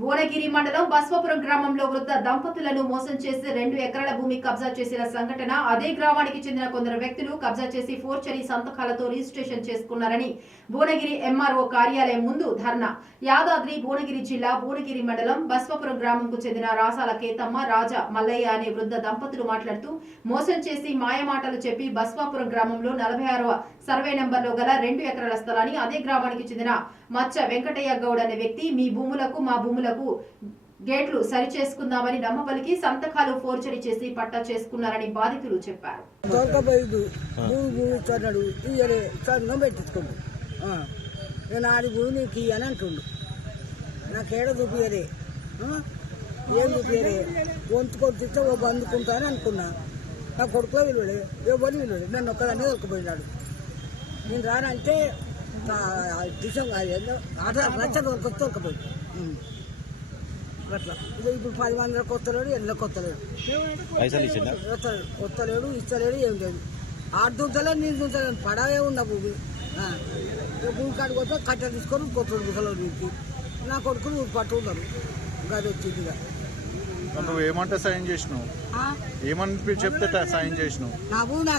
భువనగిరి మండలం బస్వపురం గ్రామంలో వృద్ధ దంపతులను మోసం చేసి రెండు ఎకరాల భూమి కబ్జా చేసిన సంఘటన. అదే గ్రామానికి చెందిన కొందరు వ్యక్తులు కబ్జా చేసి ఫోర్చరీ సంతకాలతో రిజిస్ట్రేషన్ చేసుకున్నారని భువనగిరి ఎంఆర్ఓ కార్యాలయం ముందు ధర్నా. యాదాద్రి భువనగిరి జిల్లా భువనగిరి మండలం బస్వపురం గ్రామంకు చెందిన రాసాల కేతమ్మ రాజా మల్లయ్య అనే వృద్ధ దంపతులు మాట్లాడుతూ మోసం చేసి మాయమాటలు చెప్పి బస్వాపురం గ్రామంలో నలభై ఆరవ సర్వే నెంబర్లో గల రెండు ఎకరాల స్థలాన్ని అదే గ్రామానికి చెందిన మచ్చ వెంకటయ్య గౌడ్ అనే వ్యక్తి మీ భూములకు మా భూములకు గేట్లు సరిచేసుకుందామని నమ్మపలికి సంతకాలు ఫోర్జరీ చేసి పట్టా చేసుకున్నారని బాధితులు చెప్పారు. దొరకపోయింది నేను ఆడి భూమి నీకు ఇయ్యని అంటుండు. నాకేడ చూపియలే ఏం చూపియలే వంతు కొట్టిస్తే ఓ బందుకుంటానని అనుకున్నా. నా కొడుకులో విలువలే ఎవరు విలువలే నన్ను ఒక్కదాన్ని దొరికిపోయినాడు నేను రానంటే డిసెంబర్ ఆధార్ లక్ష దొరకొచ్చి దొరకపోయింది అట్లా ఇదో ఇప్పుడు పది మంది కొత్తలేడు ఎల్ల కొత్తలేడు. పైసలు ఇచ్చిందా వస్తలేడు వస్తలేడు ఇస్తలేడు ఏం లేదు. ఆడు దుంతలే నేను దుంతలేను పడవే ఉన్న భూమి. ఆ. ఇక భూమి కాడికి వస్తే కట్ట తీసుకొని కొట్టుడు గుసలో నీకు నా కొడుకులు పట్టు ఉన్నారు గది వచ్చింది ఇక. నువ్వు ఏమంటే సైన్ చేసినావు? ఆ? ఏమని చెప్తే సైన్ చేసినావు? నా భూమి నాకు